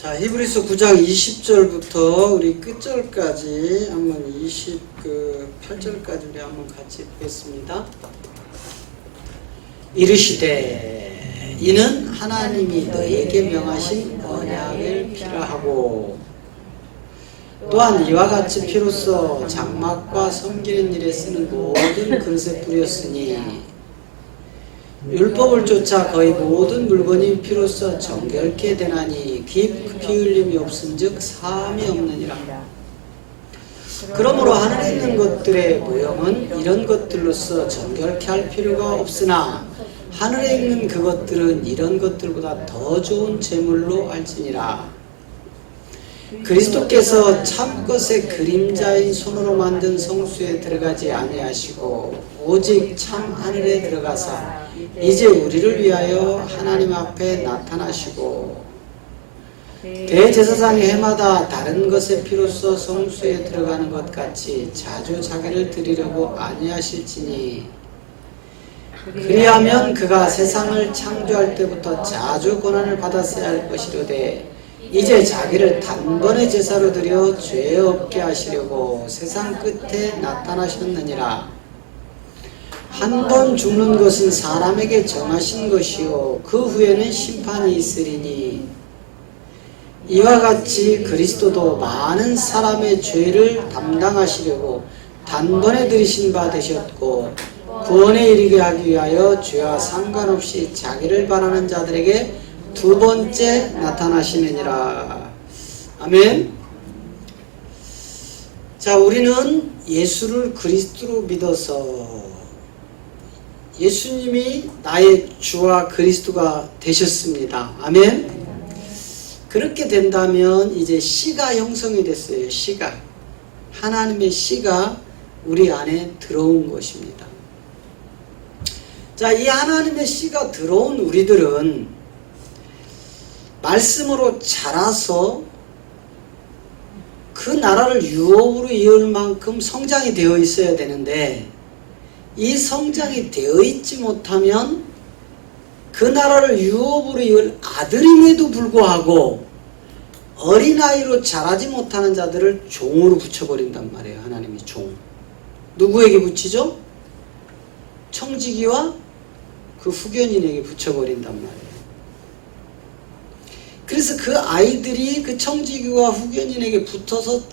자, 히브리서 9장 20절부터 우리 끝절까지 한번 28절까지 우리 한번 같이 보겠습니다. 이르시되 이는 하나님이 너희에게 명하신 언약을 필요하고 또한 이와 같이 피로써 장막과 섬기는 일에 쓰는 모든 그릇에 뿌렸으니 율법을 쫓아 거의 모든 물건이 피로써 정결케 되나니 피 흘림이 없은즉 사함이 없느니라. 그러므로 하늘에 있는 것들의 모형은 이런 것들로서 정결케 할 필요가 없으나 하늘에 있는 그것들은 이런 것들보다 더 좋은 제물로 할지니라. 그리스도께서 참것의 그림자인 손으로 만든 성수에 들어가지 아니하시고 오직 참 하늘에 들어가사 이제 우리를 위하여 하나님 앞에 나타나시고 대제사장이 해마다 다른 것의 피로써 성수에 들어가는 것 같이 자주 자기를 드리려고 아니하실지니 그리하면 그가 세상을 창조할 때부터 자주 고난을 받았어야 할 것이로되 이제 자기를 단번에 제사로 드려 죄 없게 하시려고 세상 끝에 나타나셨느니라. 한 번 죽는 것은 사람에게 정하신 것이요 그 후에는 심판이 있으리니 이와 같이 그리스도도 많은 사람의 죄를 담당하시려고 단번에 들이신 바 되셨고 구원에 이르게 하기 위하여 죄와 상관없이 자기를 바라는 자들에게 두 번째 나타나시느니라. 아멘. 자, 우리는 예수를 그리스도로 믿어서 예수님이 나의 주와 그리스도가 되셨습니다. 아멘. 그렇게 된다면 이제 씨가 형성이 됐어요. 씨가. 하나님의 씨가 우리 안에 들어온 것입니다. 자, 이 하나님의 씨가 들어온 우리들은 말씀으로 자라서 그 나라를 유업으로 이을 만큼 성장이 되어 있어야 되는데 이 성장이 되어 있지 못하면 그 나라를 유업으로 이을 아들임에도 불구하고 어린아이로 자라지 못하는 자들을 종으로 붙여버린단 말이에요. 하나님이 종. 누구에게 붙이죠? 청지기와 그 후견인에게 붙여버린단 말이에요. 그래서 그 아이들이 그 청지기와 후견인에게 붙어서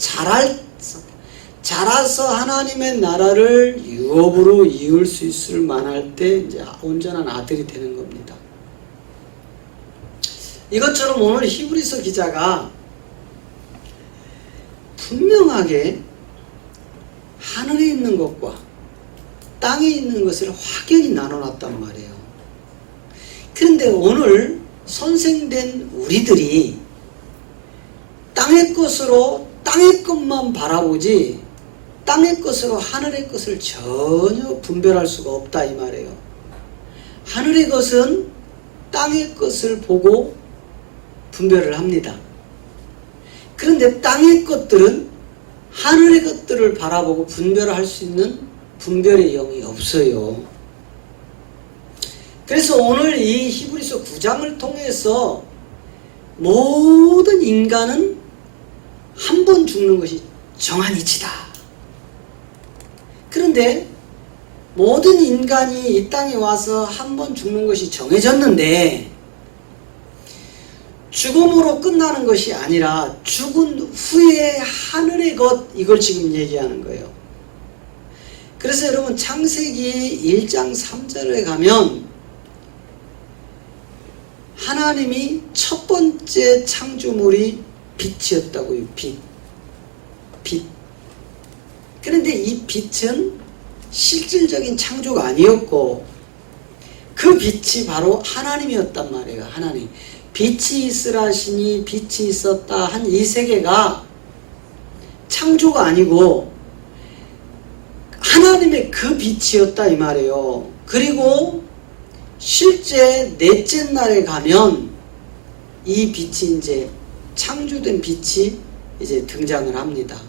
자라서 하나님의 나라를 유업으로 이을 수 있을 만할 때 이제 온전한 아들이 되는 겁니다. 이것처럼 오늘 히브리서 기자가 분명하게 하늘에 있는 것과 땅에 있는 것을 확연히 나눠놨단 말이에요. 그런데 오늘 선생된 우리들이 땅의 것으로 땅의 것만 바라보지 땅의 것으로 하늘의 것을 전혀 분별할 수가 없다 이 말이에요. 하늘의 것은 땅의 것을 보고 분별을 합니다. 그런데 땅의 것들은 하늘의 것들을 바라보고 분별할 수 있는 분별의 영이 없어요. 그래서 오늘 이 히브리서 9장을 통해서 모든 인간은 한 번 죽는 것이 정한 이치다. 그런데 모든 인간이 이 땅에 와서 한 번 죽는 것이 정해졌는데 죽음으로 끝나는 것이 아니라 죽은 후에 하늘의 것, 이걸 지금 얘기하는 거예요. 그래서 여러분 창세기 1장 3절에 가면 하나님이 첫 번째 창조물이 빛이었다고요. 빛. 그런데 이 빛은 실질적인 창조가 아니었고 그 빛이 바로 하나님이었단 말이에요. 하나님. 빛이 있으라시니 빛이 있었다 한 이 세계가 창조가 아니고 하나님의 그 빛이었다 이 말이에요. 그리고 실제 넷째 날에 가면 이 빛이 이제 창조된 빛이 이제 등장을 합니다.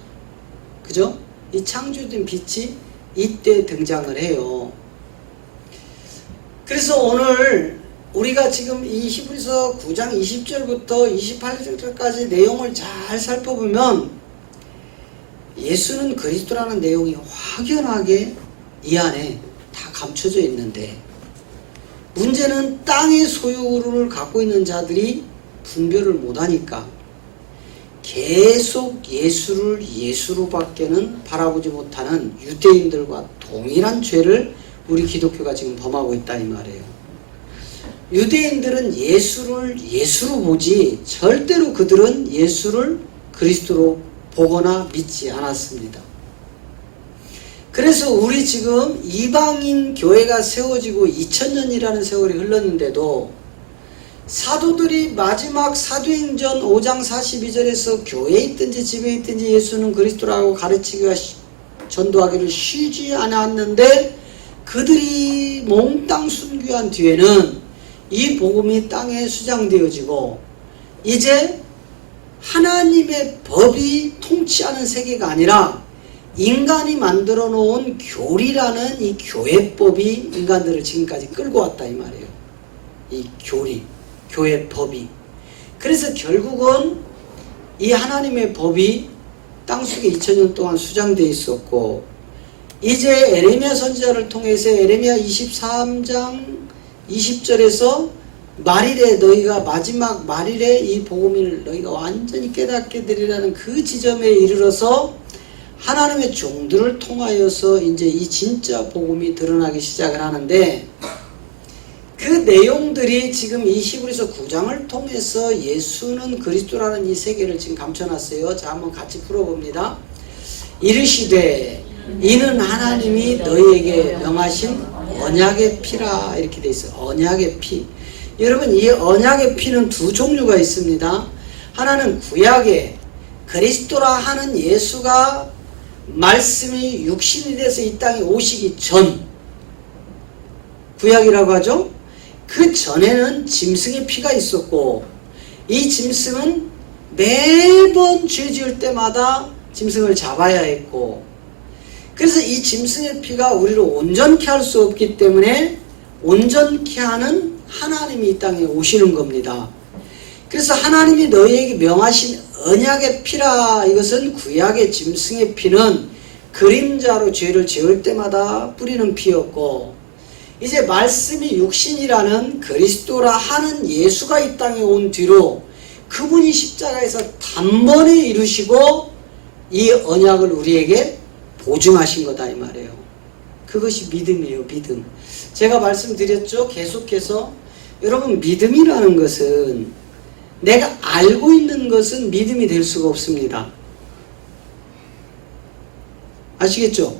그죠? 이 창조된 빛이 이때 등장을 해요. 그래서 우리가 지금 이 히브리서 9장 20절부터 28절까지 내용을 잘 살펴보면 예수는 그리스도라는 내용이 확연하게 이 안에 다 감춰져 있는데, 문제는 땅의 소유를 갖고 있는 자들이 분별을 못하니까 계속 예수를 예수로밖에는 바라보지 못하는 유대인들과 동일한 죄를 우리 기독교가 지금 범하고 있다 이 말이에요. 유대인들은 예수를 예수로 보지 절대로 그들은 예수를 그리스도로 보거나 믿지 않았습니다. 그래서 우리 지금 이방인 교회가 세워지고 2000년이라는 세월이 흘렀는데도 사도들이 마지막 사도행전 5장 42절에서 교회에 있든지 집에 있든지 예수는 그리스도라고 가르치기와 전도하기를 쉬지 않았는데, 그들이 몽땅 순교한 뒤에는 이 복음이 땅에 수장되어지고 이제 하나님의 법이 통치하는 세계가 아니라 인간이 만들어 놓은 교리라는 이 교회법이 인간들을 지금까지 끌고 왔다 이 말이에요. 이 교리, 교회법이. 그래서 결국은 이 하나님의 법이 땅속에 2000년 동안 수장되어 있었고, 이제 에레미야 선지자를 통해서 에레미야 23장 20절에서 말일에 너희가 마지막 말일에 이 복음을 너희가 완전히 깨닫게 되리라는 그 지점에 이르러서 하나님의 종들을 통하여서 이제 이 진짜 복음이 드러나기 시작을 하는데, 그 내용들이 지금 이 히브리서 9장을 통해서 예수는 그리스도라는 이 세계를 지금 감춰놨어요. 자, 한번 같이 풀어봅니다. 이르시되 이는 하나님이 너희에게 명하신 언약의 피라, 이렇게 돼 있어요. 언약의 피. 여러분, 이 언약의 피는 두 종류가 있습니다. 하나는 구약의 그리스도라 하는 예수가 말씀이 육신이 돼서 이 땅에 오시기 전, 구약이라고 하죠. 그 전에는 짐승의 피가 있었고, 이 짐승은 매번 죄 지을 때마다 짐승을 잡아야 했고, 그래서 이 짐승의 피가 우리를 온전케 할 수 없기 때문에 온전케 하는 하나님이 이 땅에 오시는 겁니다. 그래서 하나님이 너희에게 명하신 언약의 피라, 이것은 구약의 짐승의 피는 그림자로 죄를 지을 때마다 뿌리는 피였고, 이제 말씀이 육신이라는 그리스도라 하는 예수가 이 땅에 온 뒤로 그분이 십자가에서 단번에 이루시고 이 언약을 우리에게 보증하신 거다 이 말이에요. 그것이 믿음이에요. 믿음. 제가 말씀드렸죠. 계속해서 여러분, 믿음이라는 것은 내가 알고 있는 것은 믿음이 될 수가 없습니다. 아시겠죠?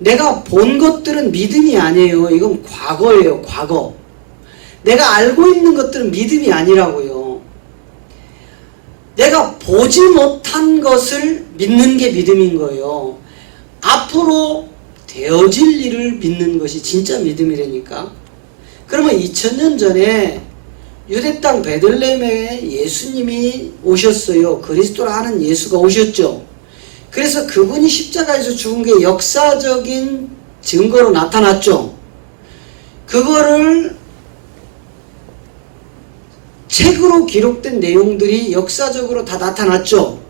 내가 본 것들은 믿음이 아니에요. 이건 과거예요. 과거. 내가 알고 있는 것들은 믿음이 아니라고요. 내가 보지 못한 것을 믿는 게 믿음인 거예요. 앞으로 되어질 일을 믿는 것이 진짜 믿음이라니까. 그러면 2000년 전에 유대 땅 베들레헴에 예수님이 오셨어요. 그리스도라 하는 예수가 오셨죠. 그래서 그분이 십자가에서 죽은 게 역사적인 증거로 나타났죠. 그거를 책으로 기록된 내용들이 역사적으로 다 나타났죠.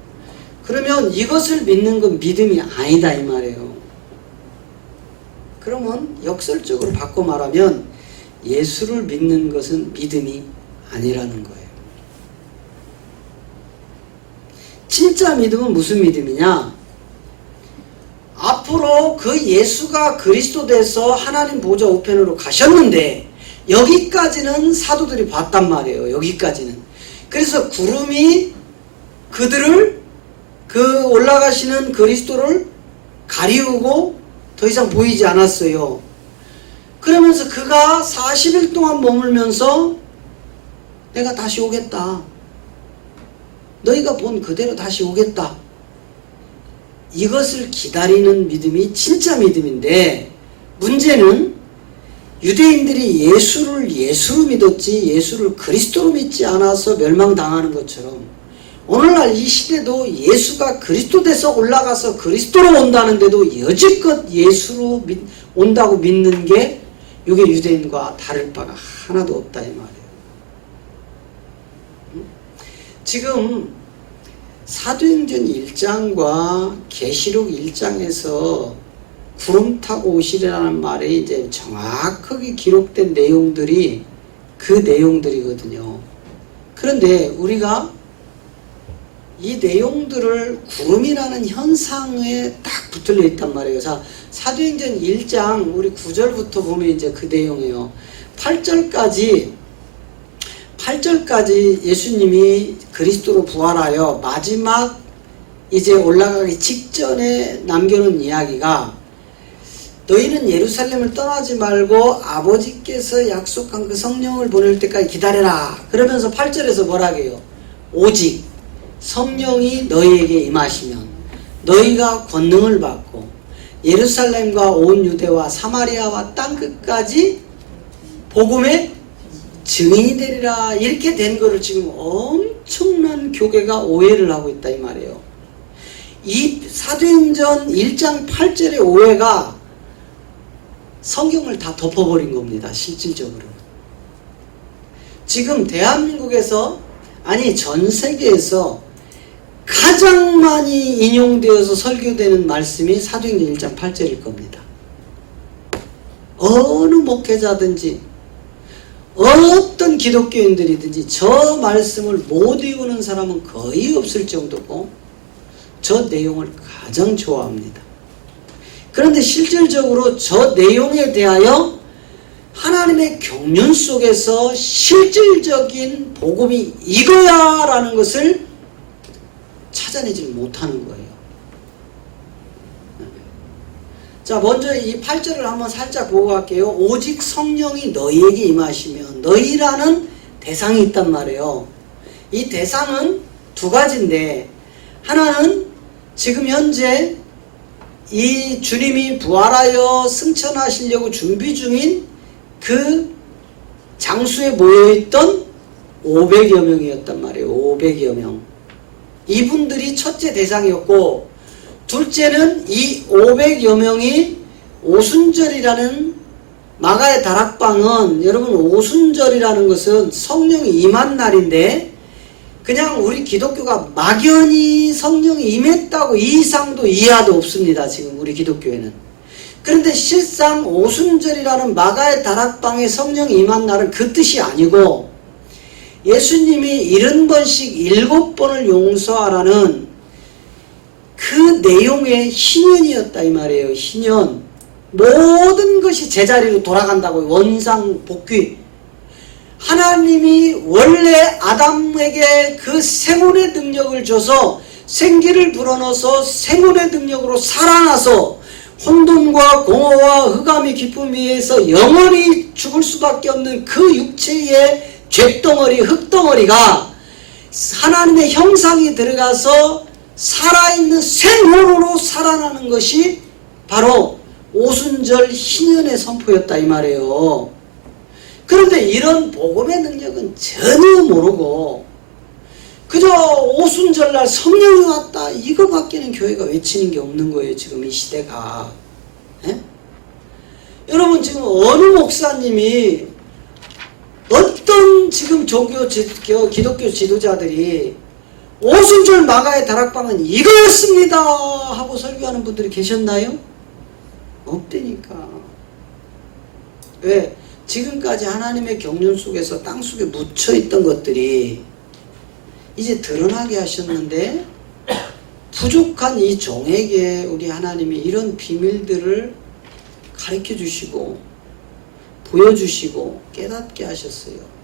그러면 이것을 믿는 건 믿음이 아니다 이 말이에요. 그러면 역설적으로 바꿔 말하면 예수를 믿는 것은 믿음이 아니라는 거예요. 진짜 믿음은 무슨 믿음이냐? 앞으로 그 예수가 그리스도 돼서 하나님 보좌 우편으로 가셨는데 여기까지는 사도들이 봤단 말이에요. 여기까지는. 그래서 구름이 그들을, 그 올라가시는 그리스도를 가리우고 더 이상 보이지 않았어요. 그러면서 그가 40일 동안 머물면서 내가 다시 오겠다. 너희가 본 그대로 다시 오겠다. 이것을 기다리는 믿음이 진짜 믿음인데, 문제는 유대인들이 예수를 예수로 믿었지 예수를 그리스도로 믿지 않아서 멸망당하는 것처럼 오늘날 이 시대도 예수가 그리스도 돼서 올라가서 그리스도로 온다는데도 여지껏 예수로 온다고 믿는 게 이게 유대인과 다를 바가 하나도 없다 이 말이에요. 지금 사도행전 1장과 계시록 1장에서 구름 타고 오시리라는 말이 이제 정확하게 기록된 내용들이 그 내용들이거든요. 그런데 우리가 이 내용들을 구름이라는 현상에 딱 붙들려 있단 말이에요. 자, 사도행전 1장 우리 9절부터 보면 이제 그 내용이에요. 8절까지 예수님이 그리스도로 부활하여 마지막 이제 올라가기 직전에 남겨놓은 이야기가 너희는 예루살렘을 떠나지 말고 아버지께서 약속한 그 성령을 보낼 때까지 기다려라. 그러면서 8절에서 뭐라고 해요? 오직 성령이 너희에게 임하시면 너희가 권능을 받고 예루살렘과 온 유대와 사마리아와 땅끝까지 복음의 증인이 되리라. 이렇게 된 거를 지금 엄청난 교계가 오해를 하고 있다 이 말이에요. 이 사도행전 1장 8절의 오해가 성경을 다 덮어버린 겁니다. 실질적으로. 지금 대한민국에서 아니 전 세계에서 가장 많이 인용되어서 설교되는 말씀이 사도행전 1장 8절일 겁니다. 어느 목회자든지 어떤 기독교인들이든지 저 말씀을 못 외우는 사람은 거의 없을 정도고 저 내용을 가장 좋아합니다. 그런데 실질적으로 저 내용에 대하여 하나님의 경륜 속에서 실질적인 복음이 이거야 라는 것을 찾아내지 못하는 거예요. 자, 먼저 이 8절을 한번 살짝 보고 갈게요. 오직 성령이 너희에게 임하시면 너희라는 대상이 있단 말이에요. 이 대상은 두 가지인데 하나는 지금 현재 이 주님이 부활하여 승천하시려고 준비 중인 그 장수에 모여있던 500여 명이었단 말이에요. 500여 명. 이분들이 첫째 대상이었고 둘째는 이 500여 명이 오순절이라는 마가의 다락방은 여러분 오순절이라는 것은 성령이 임한 날인데 그냥 우리 기독교가 막연히 성령이 임했다고 이 이상도 이하도 없습니다. 지금 우리 기독교에는. 그런데 실상 오순절이라는 마가의 다락방에 성령이 임한 날은 그 뜻이 아니고 예수님이 70번씩 7번을 용서하라는 그 내용의 희년이었다 이 말이에요. 희년. 모든 것이 제자리로 돌아간다고 원상 복귀. 하나님이 원래 아담에게 그 생혼의 능력을 줘서 생기를 불어넣어서 생혼의 능력으로 살아나서 혼돈과 공허와 흑암의 기쁨 위에서 영원히 죽을 수밖에 없는 그 육체의 죄덩어리, 흙덩어리가 하나님의 형상이 들어가서 살아있는 생혼으로 살아나는 것이 바로 오순절 희년의 선포였다 이 말이에요. 그런데 이런 복음의 능력은 전혀 모르고 그저 오순절날 성령이 왔다 이거밖에는 교회가 외치는 게 없는 거예요. 지금 이 시대가. 에? 여러분 지금 어느 목사님이 어떤 지금 기독교 지도자들이 오순절 마가의 다락방은 이거였습니다 하고 설교하는 분들이 계셨나요? 없다니까. 왜? 지금까지 하나님의 경륜 속에서 땅속에 묻혀있던 것들이 이제 드러나게 하셨는데 부족한 이 종에게 우리 하나님이 이런 비밀들을 가르쳐 주시고 보여주시고 깨닫게 하셨어요.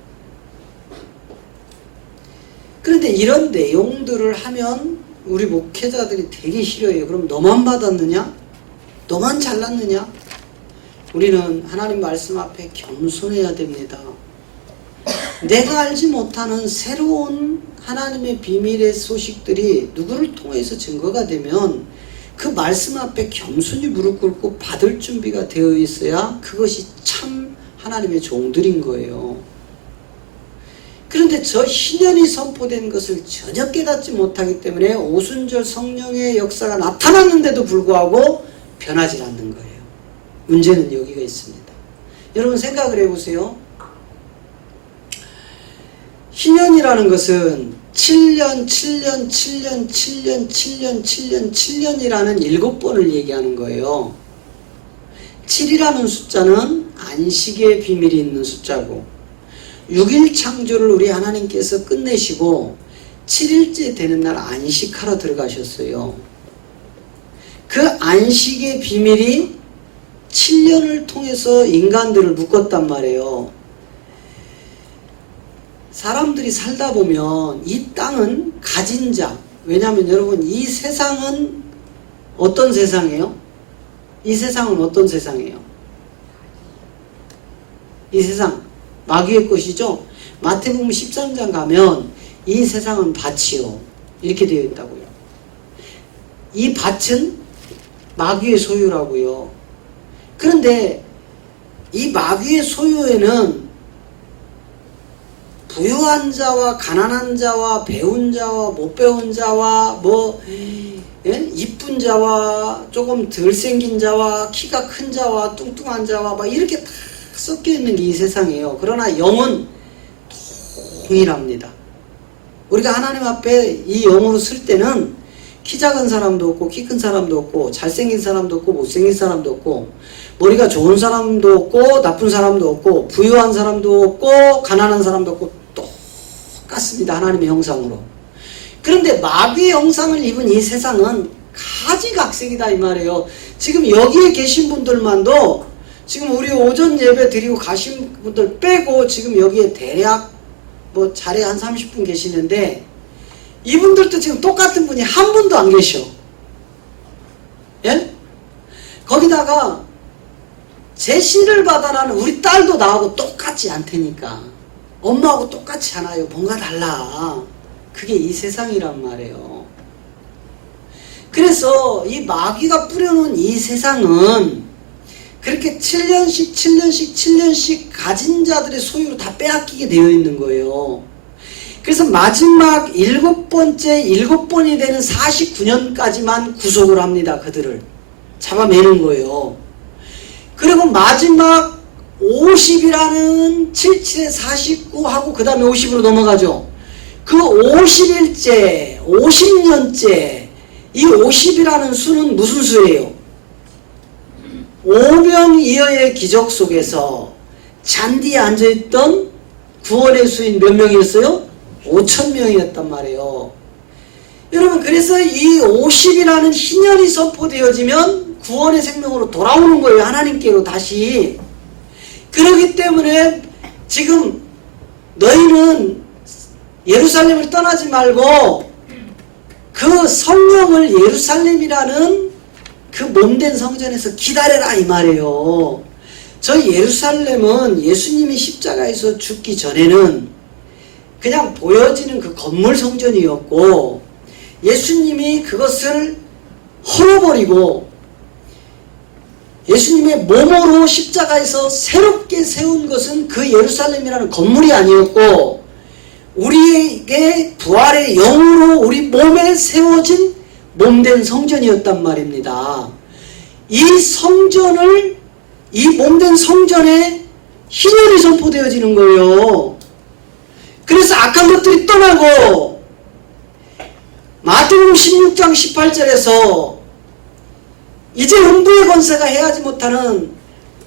그런데 이런 내용들을 하면 우리 목회자들이 되게 싫어해요. 그럼 너만 받았느냐? 너만 잘났느냐? 우리는 하나님 말씀 앞에 겸손해야 됩니다. 내가 알지 못하는 새로운 하나님의 비밀의 소식들이 누구를 통해서 증거가 되면 그 말씀 앞에 겸손히 무릎 꿇고 받을 준비가 되어 있어야 그것이 참 하나님의 종들인 거예요. 그런데 저 희년이 선포된 것을 전혀 깨닫지 못하기 때문에 오순절 성령의 역사가 나타났는데도 불구하고 변하지 않는 거예요. 문제는 여기가 있습니다. 여러분 생각을 해보세요. 희년이라는 것은 7년, 7년, 7년, 7년, 7년, 7년, 7년이라는 7번을 얘기하는 거예요. 7이라는 숫자는 안식의 비밀이 있는 숫자고 6일 창조를 우리 하나님께서 끝내시고 7일째 되는 날 안식하러 들어가셨어요. 그 안식의 비밀이 7년을 통해서 인간들을 묶었단 말이에요. 사람들이 살다 보면 이 땅은 가진 자, 왜냐하면 여러분 이 세상은 어떤 세상이에요? 이 세상은 어떤 세상이에요? 이 세상 마귀의 것이죠. 마태복음 13장 가면 이 세상은 밭이요 이렇게 되어 있다고요. 이 밭은 마귀의 소유라고요. 그런데 이 마귀의 소유에는 부유한 자와 가난한 자와 배운 자와 못 배운 자와 이쁜 자와 조금 덜 생긴 자와 키가 큰 자와 뚱뚱한 자와 막 이렇게 다 섞여 있는 게 이 세상이에요. 그러나 영은 동일합니다. 우리가 하나님 앞에 이 영으로 쓸 때는 키 작은 사람도 없고 키 큰 사람도 없고 잘생긴 사람도 없고 못생긴 사람도 없고 머리가 좋은 사람도 없고 나쁜 사람도 없고 부유한 사람도 없고 가난한 사람도 없고 똑같습니다. 하나님의 형상으로. 그런데 마귀의 형상을 입은 이 세상은 가지각색이다 이 말이에요. 지금 여기에 계신 분들만도 지금 우리 오전 예배 드리고 가신 분들 빼고 지금 여기에 대략 자리에 한 30분 계시는데 이분들도 지금 똑같은 분이 한 분도 안 계셔. 예? 거기다가 제시를 받아라는 우리 딸도 나하고 똑같지 않다니까. 엄마하고 똑같지 않아요. 뭔가 달라. 그게 이 세상이란 말이에요. 그래서 이 마귀가 뿌려놓은 이 세상은 그렇게 7년씩 7년씩 7년씩 가진 자들의 소유로 다 빼앗기게 되어 있는 거예요. 그래서 마지막 7번이 되는 49년까지만 구속을 합니다. 그들을 잡아내는 거예요. 그리고 마지막 50이라는 77에 49 하고 그 다음에 50으로 넘어가죠. 그 50일째 50년째 이 50이라는 수는 무슨 수예요? 오병이어의 기적 속에서 잔디에 앉아있던 구원의 수인 몇 명이었어요? 5,000명이었단 말이에요. 여러분 그래서 이 50이라는 희년이 선포되어지면 구원의 생명으로 돌아오는 거예요. 하나님께로 다시. 그렇기 때문에 지금 너희는 예루살렘을 떠나지 말고 그 성령을 예루살렘이라는 그 몸된 성전에서 기다려라 이 말이에요. 저 예루살렘은 예수님이 십자가에서 죽기 전에는 그냥 보여지는 그 건물 성전이었고 예수님이 그것을 헐어버리고 예수님의 몸으로 십자가에서 새롭게 세운 것은 그 예루살렘이라는 건물이 아니었고 우리에게 부활의 영으로 우리 몸에 세워진 몸된 성전이었단 말입니다. 이 성전을 이 몸된 성전에 희년이 선포되어지는 거예요. 그래서 악한 것들이 떠나고 마태복음 16장 18절에서 이제 음부의 권세가 해하지 못하는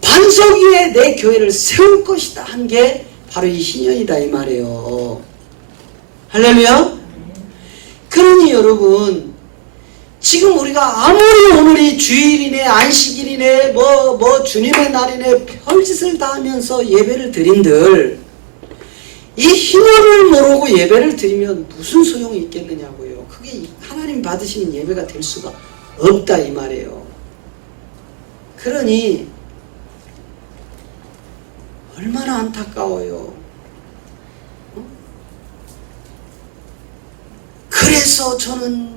반석 위에 내 교회를 세울 것이다 한 게 바로 이 희년이다 이 말이에요. 할렐루야. 그러니 여러분 지금 우리가 아무리 오늘이 주일이네 안식일이네 주님의 날이네 별짓을 다 하면서 예배를 드린들 이 희년을 모르고 예배를 드리면 무슨 소용이 있겠느냐고요. 그게 하나님 받으시는 예배가 될 수가 없다 이 말이에요. 그러니 얼마나 안타까워요. 그래서 저는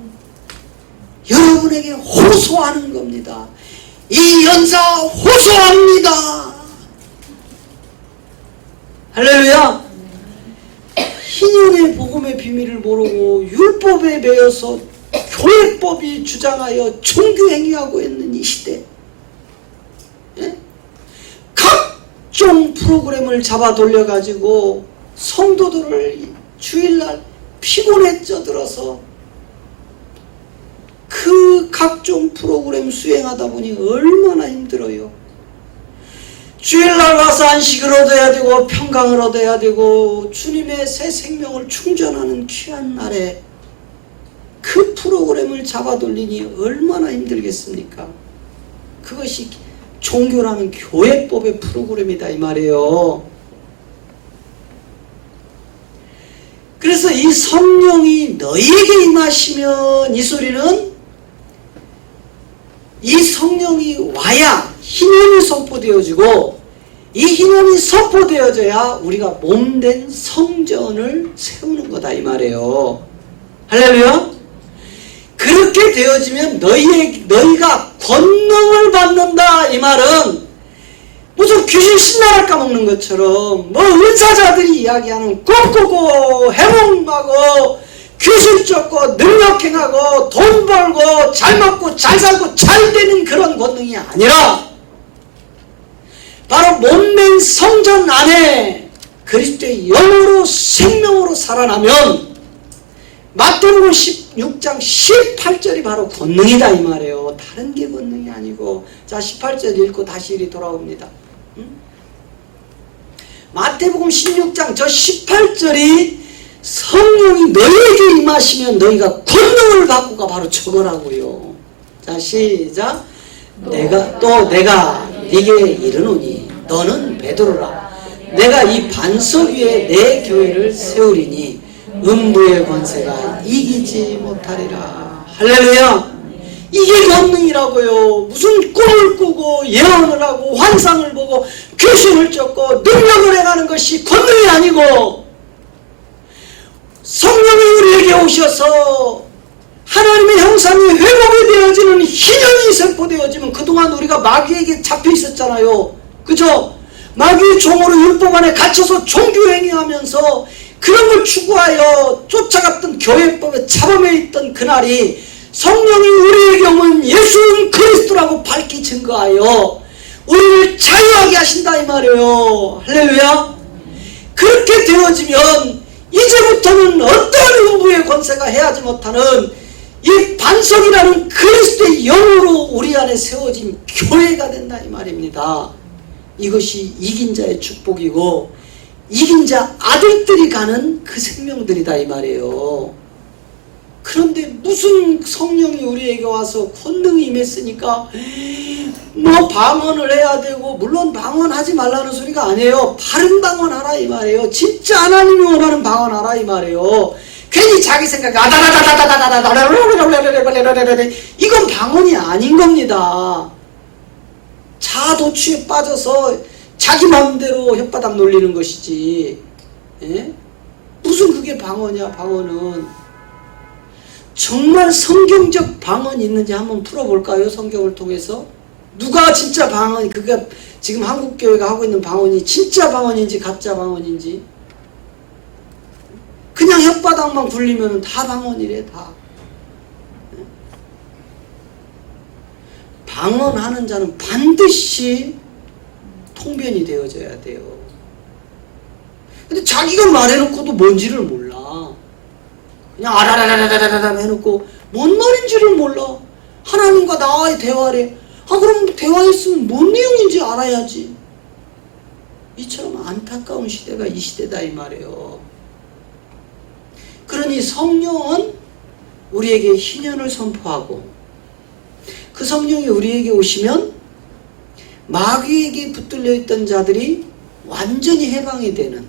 여러분에게 호소하는 겁니다. 이 연사 호소합니다. 할렐루야. 희년의 복음의 비밀을 모르고 율법에 매여서 교회법이 주장하여 종교행위하고 있는 이 시대, 각 각종 프로그램을 잡아 돌려가지고 성도들을 주일날 피곤에 쪄들어서 그 각종 프로그램 수행하다 보니 얼마나 힘들어요. 주일날 와서 안식을 얻어야 되고 평강을 얻어야 되고 주님의 새 생명을 충전하는 귀한 날에 그 프로그램을 잡아 돌리니 얼마나 힘들겠습니까? 그것이 종교라는 교회법의 프로그램이다 이 말이에요. 그래서 이 성령이 너희에게 임하시면 이 소리는 이 성령이 와야 희년이 선포되어지고 이 희년이 선포되어져야 우리가 몸된 성전을 세우는 거다 이 말이에요. 할렐루야. 그렇게 되어지면 너희가 권능을 받는다 이 말은 무슨 귀신 신나라 까먹는 것처럼 뭐 은사자들이 이야기하는 꿈꾸고 해몽하고 귀신 쫓고 능력행하고 돈 벌고 잘 먹고 잘 살고 잘 되는 그런 권능이 아니라 바로 몸맨 성전 안에 그리스도의 영으로 생명으로 살아나면 마태복음 16장 18절이 바로 권능이다 이 말이에요. 다른 게 권능이 아니고. 자 18절 읽고 다시 이리 돌아옵니다. 마태복음 16장 저 18절이 성령이 너희에게 임하시면 너희가 권능을 받고가 바로 저거라고요. 자 시작. 내가 네게 이르노니 너는 베드로라. 내가 이 반석 위에 내 교회를 세우리니 음부의 권세가 이기지 못하리라. 할렐루야. 이게 권능이라고요. 무슨 꿈을 꾸고 예언을 하고 환상을 보고 귀신을 쫓고 능력을 행하는 것이 권능이 아니고 성령이 우리에게 오셔서 하나님의 형상이 회복이 되어지는 희년이 선포되어지면 그동안 우리가 마귀에게 잡혀 있었잖아요. 그죠? 마귀의 종으로 율법 안에 갇혀서 종교행위하면서 그런 걸 추구하여 쫓아갔던 교회법에 잡아매 있던 그날이 성령이 우리에게 오면 예수는 그리스도라고 밝히 증거하여 우리를 자유하게 하신다 이 말이에요. 할렐루야. 그렇게 되어지면 이제부터는 어떠한 음부의 권세가 해하지 못하는 이 반석이라는 그리스도의 영으로 우리 안에 세워진 교회가 된다 이 말입니다. 이것이 이긴 자의 축복이고 이긴 자 아들들이 가는 그 생명들이다 이 말이에요. 그런데 무슨 성령이 우리에게 와서 권능이 임했으니까 뭐 방언을 해야 되고, 물론 방언하지 말라는 소리가 아니에요. 바른 방언하라 이 말이에요. 진짜 하나님이 원하는 방언하라 이 말이에요. 괜히 자기 생각 이건 방언이 아닌 겁니다. 자도취에 빠져서 자기 마음대로 혓바닥 놀리는 것이지. 예? 무슨 그게 방언이야. 방언은 정말 성경적 방언이 있는지 한번 풀어볼까요? 성경을 통해서 누가 진짜 방언이, 그게 지금 한국교회가 하고 있는 방언이 진짜 방언인지 가짜 방언인지. 그냥 혓바닥만 굴리면 다 방언이래. 다. 방언하는 자는 반드시 통변이 되어져야 돼요. 근데 자기가 말해놓고도 뭔지를 몰라. 그냥 아라라라라라라 해놓고 뭔 말인지를 몰라. 하나님과 나와의 대화래. 그럼 대화했으면 뭔 내용인지 알아야지. 이처럼 안타까운 시대가 이 시대다 이 말이에요. 그러니 성령은 우리에게 희년을 선포하고, 그 성령이 우리에게 오시면 마귀에게 붙들려 있던 자들이 완전히 해방이 되는,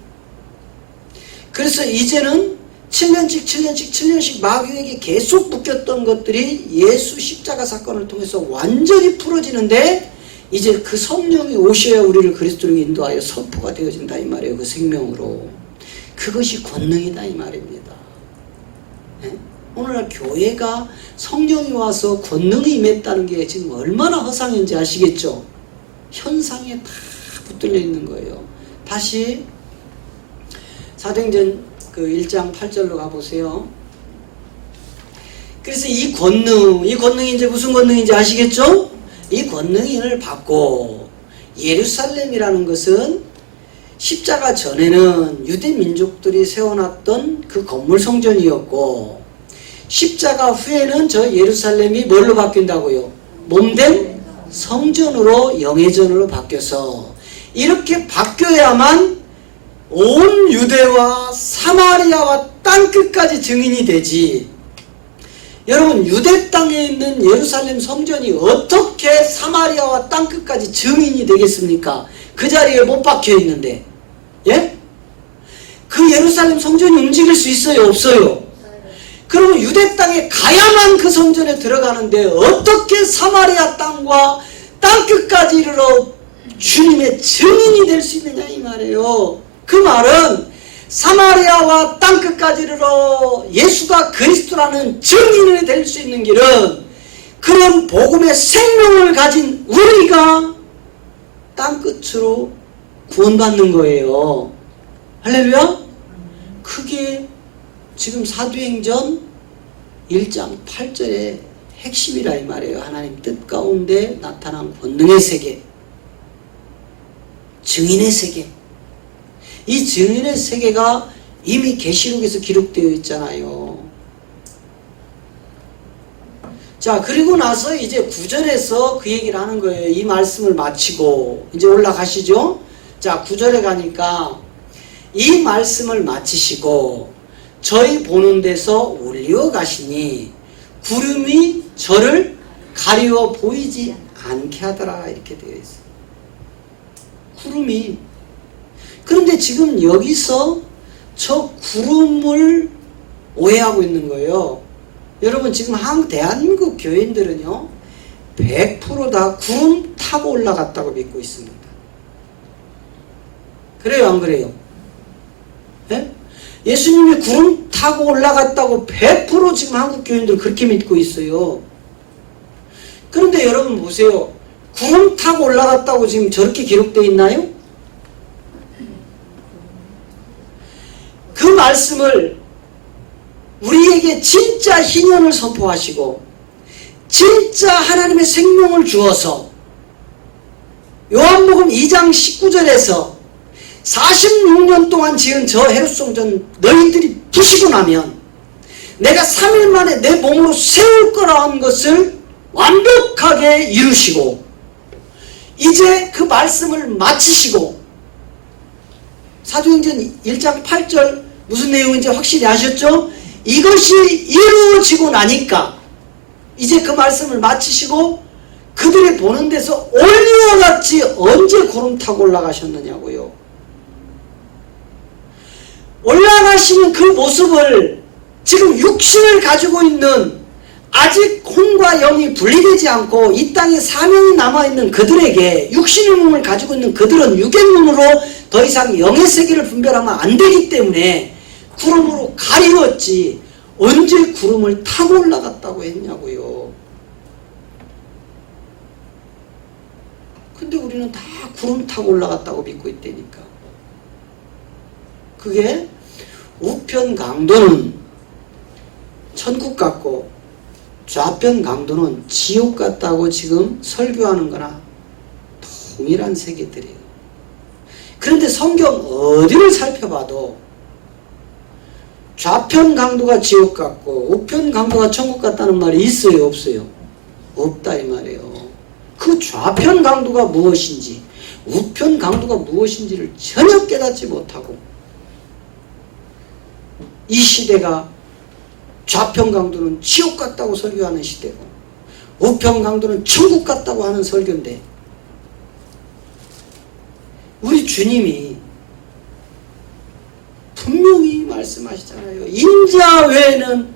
그래서 이제는 7년씩 마귀에게 계속 묶였던 것들이 예수 십자가 사건을 통해서 완전히 풀어지는데, 이제 그 성령이 오셔야 우리를 그리스도로 인도하여 선포가 되어진다 이 말이에요. 그 생명으로. 그것이 권능이다 이 말입니다. 네? 오늘날 교회가 성령이 와서 권능이 임했다는 게 지금 얼마나 허상인지 아시겠죠? 현상에 다 붙들려 있는 거예요. 다시 사도행전 그 1장 8절로 가보세요. 그래서 이 권능이 이제 무슨 권능인지 아시겠죠? 이 권능을 받고 예루살렘이라는 것은 십자가 전에는 유대 민족들이 세워놨던 그 건물 성전이었고, 십자가 후에는 저 예루살렘이 뭘로 바뀐다고요? 몸된 성전으로, 영예전으로 바뀌어서 이렇게 바뀌어야만 온 유대와 사마리아와 땅끝까지 증인이 되지. 여러분, 유대 땅에 있는 예루살렘 성전이 어떻게 사마리아와 땅끝까지 증인이 되겠습니까? 그 자리에 못 박혀 있는데. 예? 그 예루살렘 성전이 움직일 수 있어요? 없어요? 그러면 유대 땅에 가야만 그 성전에 들어가는데 어떻게 사마리아 땅과 땅끝까지 이르러 주님의 증인이 될 수 있느냐 이 말이에요. 그 말은 사마리아와 땅끝까지 이르러 예수가 그리스도라는 증인이 될 수 있는 길은 그런 복음의 생명을 가진 우리가 땅끝으로 구원받는 거예요. 할렐루야? 그게 지금 사도행전 1장 8절의 핵심이라 이 말이에요. 하나님 뜻 가운데 나타난 권능의 세계, 증인의 세계. 이 증인의 세계가 이미 계시록에서 기록되어 있잖아요. 자, 그리고 나서 이제 9절에서 그 얘기를 하는 거예요. 이 말씀을 마치고 이제 올라가시죠. 자, 9절에 가니까 이 말씀을 마치시고 저희 보는 데서 올리어 가시니 구름이 저를 가리워 보이지 않게 하더라 이렇게 되어 있어요. 구름이. 그런데 지금 여기서 저 구름을 오해하고 있는 거예요. 여러분, 지금 대한민국 교인들은요 100% 다 구름 타고 올라갔다고 믿고 있습니다. 그래요, 안 그래요? 예? 예수님이 구름 타고 올라갔다고 100% 지금 한국 교인들 그렇게 믿고 있어요. 그런데 여러분 보세요. 구름 타고 올라갔다고 지금 저렇게 기록되어 있나요? 그 말씀을 우리에게 진짜 희년을 선포하시고 진짜 하나님의 생명을 주어서 요한복음 2장 19절에서 46년 동안 지은 저 헤롯성전 너희들이 부시고 나면 내가 3일 만에 내 몸으로 세울 거라는 것을 완벽하게 이루시고 이제 그 말씀을 마치시고 사도행전 1장 8절 무슨 내용인지 확실히 아셨죠? 이것이 이루어지고 나니까 이제 그 말씀을 마치시고 그들이 보는 데서 올리와 같이 언제 구름 타고 올라가셨느냐고요. 올라가시는 그 모습을 지금 육신을 가지고 있는 아직 혼과 영이 분리되지 않고 이 땅에 사명이 남아있는 그들에게 육신의 몸을 가지고 있는 그들은 육의 눈으로 더 이상 영의 세계를 분별하면 안 되기 때문에 구름으로 가리웠지 언제 구름을 타고 올라갔다고 했냐고요. 근데 우리는 다 구름 타고 올라갔다고 믿고 있다니까. 그게 우편 강도는 천국 같고 좌편 강도는 지옥 같다고 지금 설교하는 거나 동일한 세계들이에요. 그런데 성경 어디를 살펴봐도 좌편 강도가 지옥 같고 우편 강도가 천국 같다는 말이 있어요, 없어요? 없다 이 말이에요. 그 좌편 강도가 무엇인지 우편 강도가 무엇인지를 전혀 깨닫지 못하고 이 시대가 좌편 강도는 지옥 같다고 설교하는 시대고 우편 강도는 천국 같다고 하는 설교인데 우리 주님이 분명히 말씀하시잖아요. 인자 외에는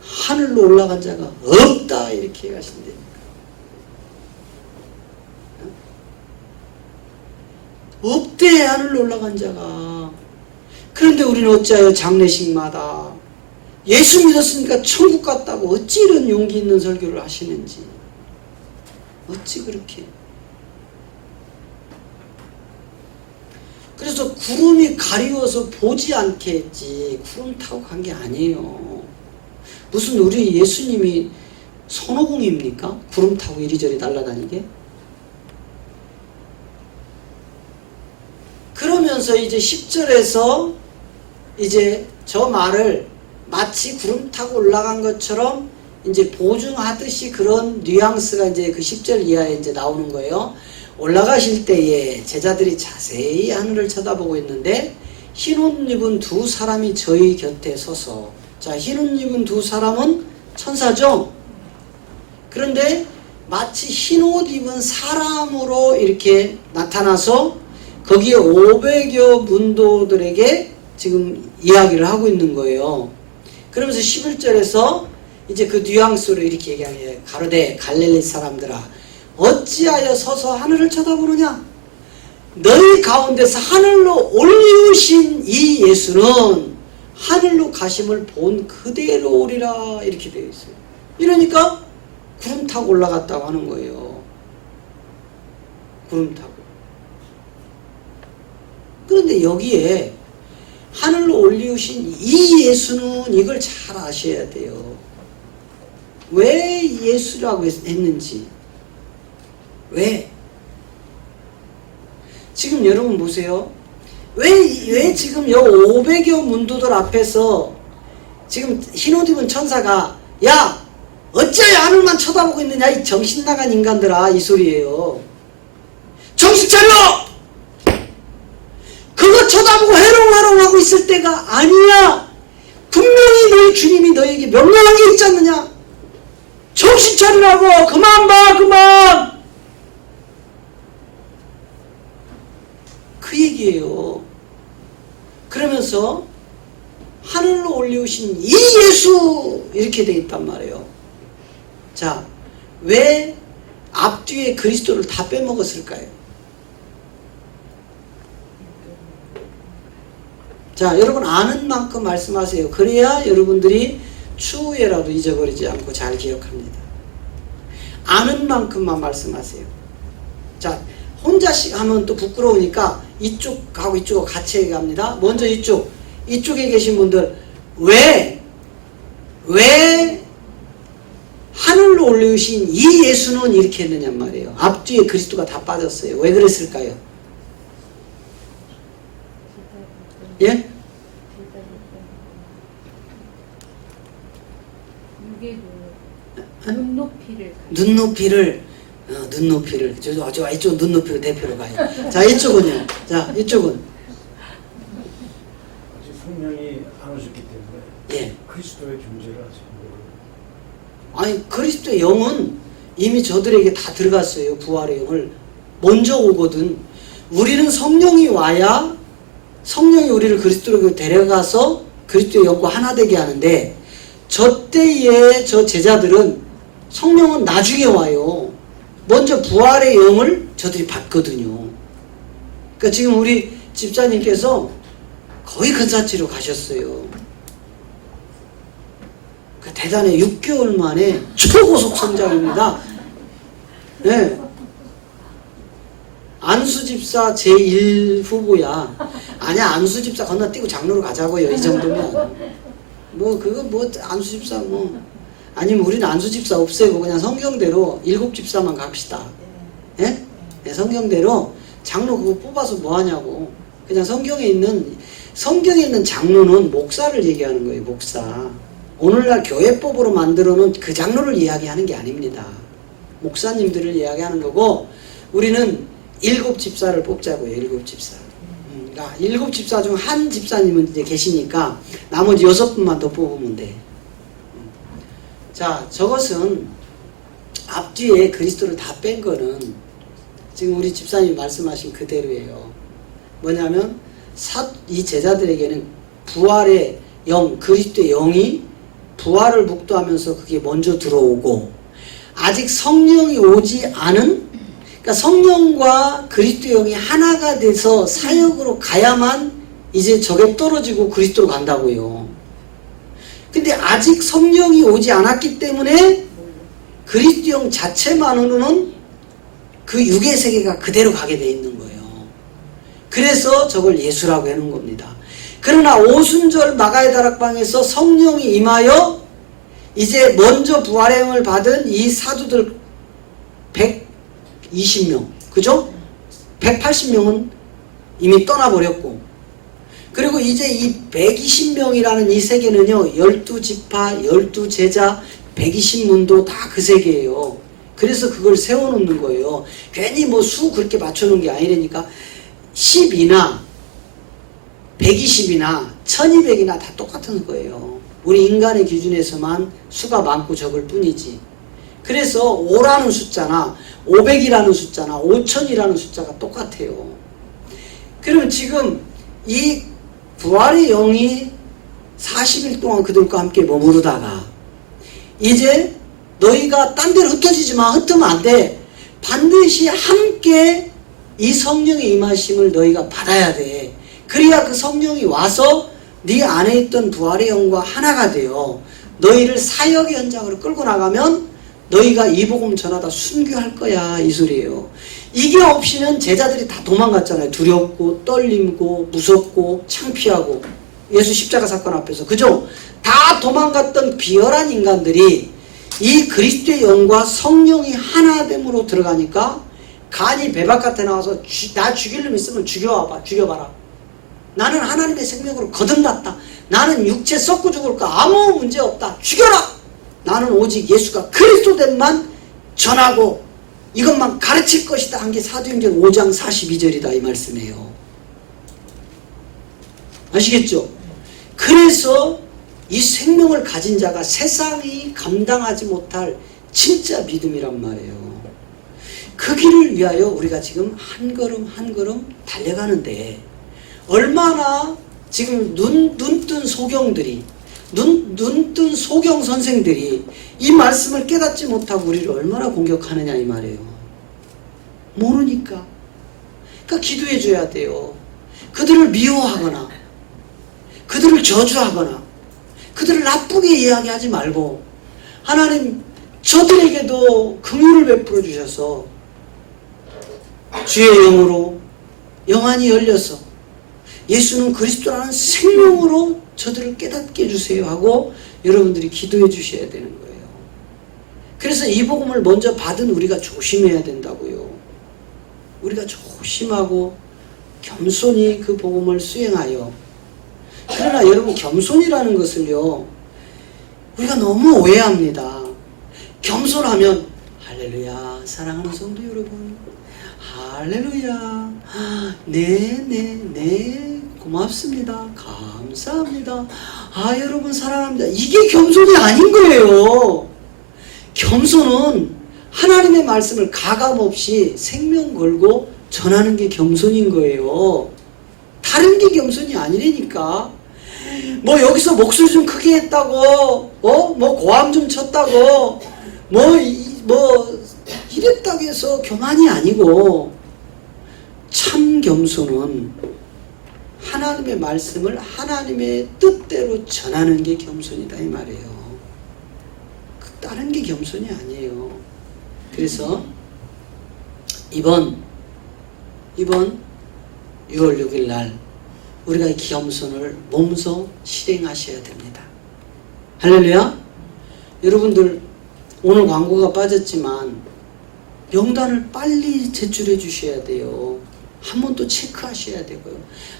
하늘로 올라간 자가 없다 이렇게 하신다니까. 없대 하늘로 올라간 자가. 그런데 우리는 어찌하여 장례식마다 예수 믿었으니까 천국 갔다고 어찌 이런 용기 있는 설교를 하시는지. 어찌 그렇게. 그래서 구름이 가리워서 보지 않게 했지 구름 타고 간 게 아니에요. 무슨 우리 예수님이 손오공입니까? 구름 타고 이리저리 날아다니게? 그러면서 이제 10절에서 이제 저 말을 마치 구름 타고 올라간 것처럼 이제 보증하듯이 그런 뉘앙스가 이제 그 10절 이하에 이제 나오는 거예요. 올라가실 때에 제자들이 자세히 하늘을 쳐다보고 있는데 흰 옷 입은 두 사람이 저희 곁에 서서, 자, 흰 옷 입은 두 사람은 천사죠. 그런데 마치 흰 옷 입은 사람으로 이렇게 나타나서 거기에 500여 문도들에게 지금 이야기를 하고 있는 거예요. 그러면서 11절에서 이제 그 뉘앙스로 이렇게 얘기하는, 가로되 갈릴리 사람들아 어찌하여 서서 하늘을 쳐다보느냐? 너희 가운데서 하늘로 올리우신 이 예수는 하늘로 가심을 본 그대로 오리라, 이렇게 되어 있어요. 이러니까 구름 타고 올라갔다고 하는 거예요. 구름 타고. 그런데 여기에 하늘로 올리우신 이 예수는, 이걸 잘 아셔야 돼요. 왜 예수라고 했는지. 왜? 지금 여러분 보세요. 왜 지금 여 500여 문도들 앞에서 지금 흰옷 입은 천사가 야 어찌하여 하늘만 쳐다보고 있느냐 이 정신나간 인간들아, 이 소리예요. 정신 차려! 그거 쳐다보고 해롱해롱하고 있을 때가 아니야. 분명히 너희 주님이 너희에게 명령한 게 있지 않느냐? 정신 차리라고! 그만 봐, 그만! 그 얘기예요. 그러면서 하늘로 올리우신 이 예수, 이렇게 돼 있단 말이에요. 자, 왜 앞뒤에 그리스도를 다 빼먹었을까요? 자, 여러분 아는 만큼 말씀하세요. 그래야 여러분들이 추후에라도 잊어버리지 않고 잘 기억합니다. 아는 만큼만 말씀하세요. 자, 혼자씩 하면 또 부끄러우니까 이쪽하고 이쪽하고 같이 얘기합니다. 먼저 이쪽에 계신 분들, 왜 하늘로 올리우신 이 예수는 이렇게 했느냐 말이에요. 앞뒤에 그리스도가 다 빠졌어요. 왜 그랬을까요? 예? 눈높이를 저 이쪽 눈높이로 대표로 가요. 자, 이쪽은요. 자, 이쪽은 아직 성령이 안 오셨기 때문에 예. 그리스도의 존재를 아직 모르고. 아니, 그리스도의 영은 이미 저들에게 다 들어갔어요. 부활의 영을 먼저 오거든. 우리는 성령이 와야 성령이 우리를 그리스도로 데려가서 그리스도의 영과 하나 되게 하는데, 저 때에 저 제자들은 성령은 나중에 와요. 먼저 부활의 영을 저들이 받거든요. 그러니까 지금 우리 집사님께서 거의 근사치로 가셨어요. 그 대단해. 6개월 만에 초고속 성장입니다. 네. 안수 집사 제1 후보야. 아니야, 안수 집사 건너뛰고 장로로 가자고요. 이 정도면. 안수 집사 아니면 우리는 안수 집사 없애고 그냥 성경대로 7 집사만 갑시다. 예? 네, 성경대로 장로 그거 뽑아서 뭐 하냐고. 그냥 성경에 있는 장로는 목사를 얘기하는 거예요. 목사. 오늘날 교회법으로 만들어 놓은 그 장로를 이야기하는 게 아닙니다. 목사님들을 이야기하는 거고, 우리는 7 집사를 뽑자고요. 7 집사. 그러니까 7 집사 중 한 집사님은 이제 계시니까 나머지 6분만 더 뽑으면 돼. 자, 저것은 앞뒤에 그리스도를 다 뺀 거는 지금 우리 집사님이 말씀하신 그대로예요. 뭐냐면 이 제자들에게는 부활의 영, 그리스도의 영이 부활을 묵도하면서 그게 먼저 들어오고, 아직 성령이 오지 않은, 그러니까 성령과 그리스도의 영이 하나가 돼서 사역으로 가야만 이제 저게 떨어지고 그리스도로 간다고요. 근데 아직 성령이 오지 않았기 때문에 그리스도 영 자체만으로는 그 육의 세계가 그대로 가게 돼 있는 거예요. 그래서 저걸 예수라고 해놓은 겁니다. 그러나 오순절 마가의 다락방에서 성령이 임하여 이제 먼저 부활의 영을 받은 이 사도들 120명, 그죠? 180명은 이미 떠나버렸고, 그리고 이제 이 120명이라는 이 세계는요, 12지파, 12제자, 120문도 다 그 세계예요. 그래서 그걸 세워놓는 거예요. 괜히 뭐 수 그렇게 맞춰놓은 게 아니라니까. 10이나 120이나 1200이나 다 똑같은 거예요. 우리 인간의 기준에서만 수가 많고 적을 뿐이지. 그래서 5라는 숫자나 500이라는 숫자나 5000이라는 숫자가 똑같아요. 그러면 지금 이 부활의 영이 40일 동안 그들과 함께 머무르다가 이제 너희가 딴 데로 흩어지지 마. 흩으면 안 돼. 반드시 함께 이 성령의 임하심을 너희가 받아야 돼. 그래야 그 성령이 와서 네 안에 있던 부활의 영과 하나가 되어 너희를 사역의 현장으로 끌고 나가면 너희가 이 복음 전하다 순교할 거야, 이 소리예요. 이게 없이는 제자들이 다 도망갔잖아요. 두렵고 떨림고 무섭고 창피하고 예수 십자가 사건 앞에서. 그죠? 다 도망갔던 비열한 인간들이 이 그리스도의 영과 성령이 하나됨으로 들어가니까 간이 배 바깥에 나와서 나 죽일 놈 있으면 죽여와봐. 죽여봐라. 나는 하나님의 생명으로 거듭났다. 나는 육체 썩고 죽을까 아무 문제 없다. 죽여라. 나는 오직 예수가 그리스도됨만 전하고 이것만 가르칠 것이다 한 게 사도행전 5장 42절이다 이 말씀이에요. 아시겠죠? 그래서 이 생명을 가진 자가 세상이 감당하지 못할 진짜 믿음이란 말이에요. 그 길을 위하여 우리가 지금 한 걸음 한 걸음 달려가는데 얼마나 지금 눈뜬 소경들이 눈뜬 소경 선생들이 이 말씀을 깨닫지 못하고 우리를 얼마나 공격하느냐 이 말이에요. 모르니까. 그러니까 기도해 줘야 돼요. 그들을 미워하거나 그들을 저주하거나 그들을 나쁘게 이야기하지 말고 하나님 저들에게도 긍휼을 베풀어 주셔서 주의 영으로 영안이 열려서 예수는 그리스도라는 생명으로 저들을 깨닫게 해주세요 하고 여러분들이 기도해 주셔야 되는 거예요. 그래서 이 복음을 먼저 받은 우리가 조심해야 된다고요. 우리가 조심하고 겸손히 그 복음을 수행하여. 그러나 여러분 겸손이라는 것을요 우리가 너무 오해합니다. 겸손하면 할렐루야 사랑하는 성도 여러분 할렐루야 네 고맙습니다 감사합니다 여러분 사랑합니다 이게 겸손이 아닌 거예요. 겸손은 하나님의 말씀을 가감없이 생명 걸고 전하는 게 겸손인 거예요. 다른 게 겸손이 아니라니까. 뭐 여기서 목소리 좀 크게 했다고 뭐 고함 좀 쳤다고 뭐 이랬다고 해서 교만이 아니고 참 겸손은 하나님의 말씀을 하나님의 뜻대로 전하는 게 겸손이다 이 말이에요. 다른 게 겸손이 아니에요. 그래서 이번 6월 6일 날 우리가 이 겸손을 몸소 실행하셔야 됩니다. 할렐루야. 여러분들 오늘 광고가 빠졌지만 명단을 빨리 제출해 주셔야 돼요. 한 번 또 체크하셔야 되고요.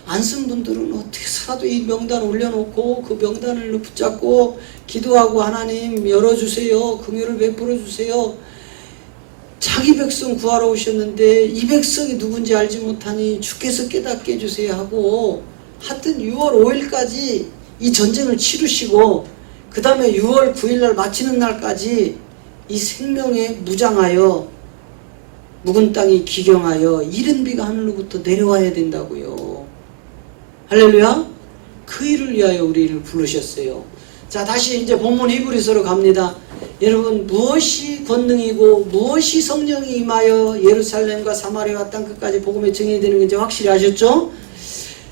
안 쓴 분들은 어떻게 살아도 이 명단 올려놓고 그 명단을 붙잡고 기도하고 하나님 열어주세요. 긍휼을 베풀어 주세요. 자기 백성 구하러 오셨는데 이 백성이 누군지 알지 못하니 주께서 깨닫게 해주세요 하고 하여튼 6월 5일까지 이 전쟁을 치르시고 그 다음에 6월 9일날 마치는 날까지 이 생명에 무장하여 묵은 땅이 기경하여 이른 비가 하늘로부터 내려와야 된다고요. 할렐루야. 그 일을 위하여 우리를 부르셨어요. 자 다시 이제 본문 히브리서로 갑니다. 여러분 무엇이 권능이고 무엇이 성령이 임하여 예루살렘과 사마리아와 땅끝까지 복음의 증인이 되는 건지 확실히 아셨죠?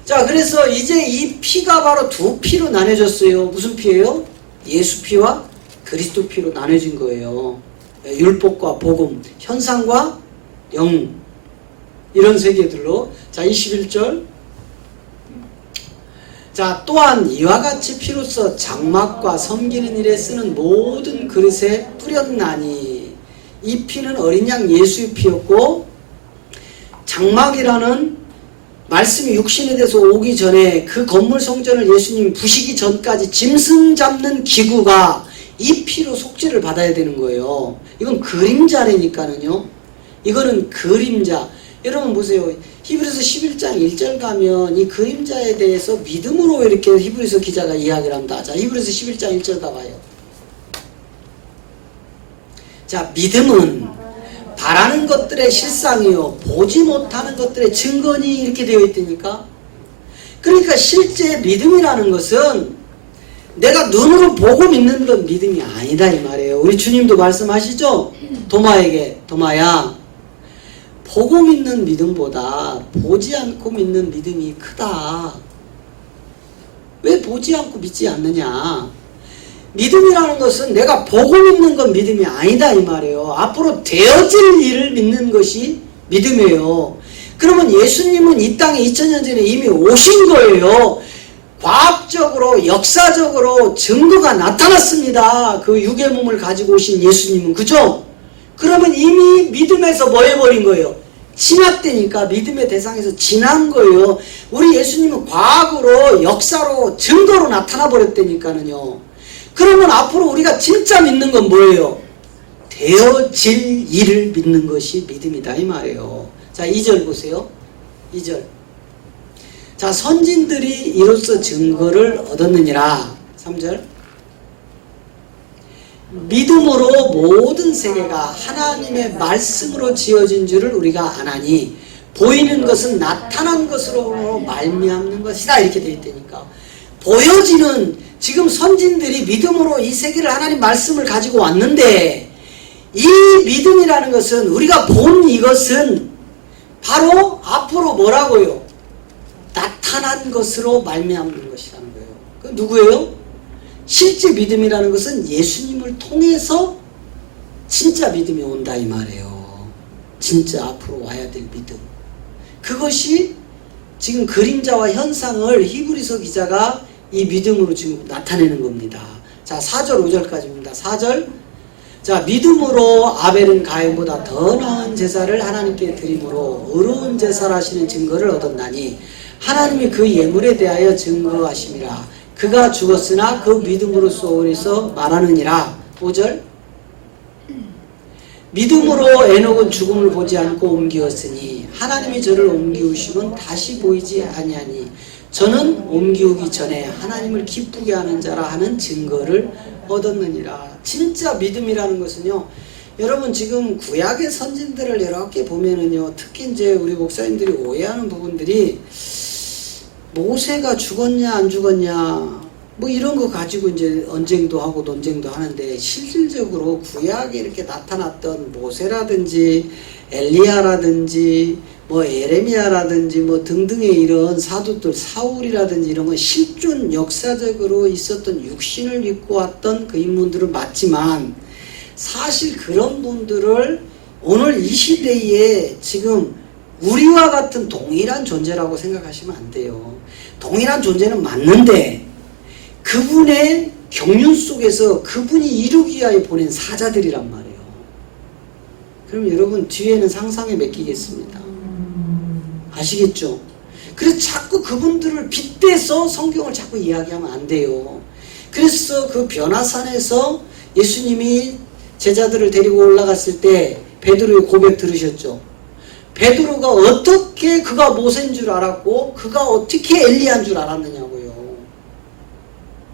자 그래서 이제 이 피가 바로 두 피로 나눠졌어요. 무슨 피예요? 예수 피와 그리스도 피로 나눠진 거예요. 율법과 복음, 현상과 영 이런 세계들로. 자 21절 자 또한 이와 같이 피로써 장막과 섬기는 일에 쓰는 모든 그릇에 뿌렸나니 이 피는 어린 양 예수의 피였고 장막이라는 말씀이 육신에 대해서 오기 전에 그 건물 성전을 예수님이 부시기 전까지 짐승 잡는 기구가 이 피로 속죄를 받아야 되는 거예요. 이건 그림자라니까는요. 이거는 그림자. 여러분 보세요. 히브리서 11장 1절 가면 이 그림자에 대해서 믿음으로 이렇게 히브리서 기자가 이야기를 합니다. 자, 히브리서 11장 1절 가봐요. 자, 믿음은 바라는 것들의 실상이요 보지 못하는 것들의 증거니 이렇게 되어 있다니까. 그러니까 실제 믿음이라는 것은 내가 눈으로 보고 믿는 건 믿음이 아니다 이 말이에요. 우리 주님도 말씀하시죠. 도마에게 도마야 보고 믿는 믿음보다 보지 않고 믿는 믿음이 크다. 왜 보지 않고 믿지 않느냐. 믿음이라는 것은 내가 보고 믿는 건 믿음이 아니다 이 말이에요. 앞으로 되어질 일을 믿는 것이 믿음이에요. 그러면 예수님은 이 땅에 2000년 전에 이미 오신 거예요. 과학적으로 역사적으로 증거가 나타났습니다. 그 육의 몸을 가지고 오신 예수님은. 그죠? 그러면 이미 믿음에서 뭐 해버린 거예요? 진압되니까 믿음의 대상에서 지난 거예요. 우리 예수님은 과학으로 역사로 증거로 나타나 버렸다니까는요. 그러면 앞으로 우리가 진짜 믿는 건 뭐예요? 되어질 일을 믿는 것이 믿음이다 이 말이에요. 자, 2절 보세요. 2절. 자, 선진들이 이로써 증거를 얻었느니라. 3절. 믿음으로 모든 세계가 하나님의 말씀으로 지어진 줄을 우리가 아나니 보이는 것은 나타난 것으로 말미암는 것이다 이렇게 되어 있다니까. 보여지는 지금 선진들이 믿음으로 이 세계를 하나님 말씀을 가지고 왔는데 이 믿음이라는 것은 우리가 본 이것은 바로 앞으로 뭐라고요? 나타난 것으로 말미암는 것이라는 거예요. 그 누구예요? 실제 믿음이라는 것은 예수님을 통해서 진짜 믿음이 온다 이 말이에요. 진짜 앞으로 와야 될 믿음. 그것이 지금 그림자와 현상을 히브리서 기자가 이 믿음으로 지금 나타내는 겁니다. 자, 4절 5절까지입니다. 4절. 자, 믿음으로 아벨은 가인보다 더 나은 제사를 하나님께 드림으로 의로운 제사를 하시는 증거를 얻었나니 하나님이 그 예물에 대하여 증거하심이라. 그가 죽었으나 그 믿음으로써 오리서 말하느니라. 5절. 믿음으로 에녹은 죽음을 보지 않고 옮기었으니 하나님이 저를 옮기우시면 다시 보이지 아니하니 저는 옮기우기 전에 하나님을 기쁘게 하는 자라 하는 증거를 얻었느니라. 진짜 믿음이라는 것은요, 여러분 지금 구약의 선진들을 이렇게 보면은요, 특히 이제 우리 목사님들이 오해하는 부분들이 모세가 죽었냐 안 죽었냐 뭐 이런 거 가지고 이제 언쟁도 하고 논쟁도 하는데, 실질적으로 구약에 이렇게 나타났던 모세라든지 엘리야라든지 뭐 에레미야라든지 뭐 등등의 이런 사도들, 사울이라든지 이런 건 실존 역사적으로 있었던 육신을 믿고 왔던 그 인물들은 맞지만, 사실 그런 분들을 오늘 이 시대에 지금 우리와 같은 동일한 존재라고 생각하시면 안 돼요. 동일한 존재는 맞는데 그분의 경륜 속에서 그분이 이루기 위하여 보낸 사자들이란 말이에요. 그럼 여러분 뒤에는 상상에 맡기겠습니다. 아시겠죠? 그래서 자꾸 그분들을 빗대서 성경을 자꾸 이야기하면 안 돼요. 그래서 그 변화산에서 예수님이 제자들을 데리고 올라갔을 때 베드로의 고백 들으셨죠? 베드로가 어떻게 그가 모세인 줄 알았고 그가 어떻게 엘리야인 줄 알았느냐고요.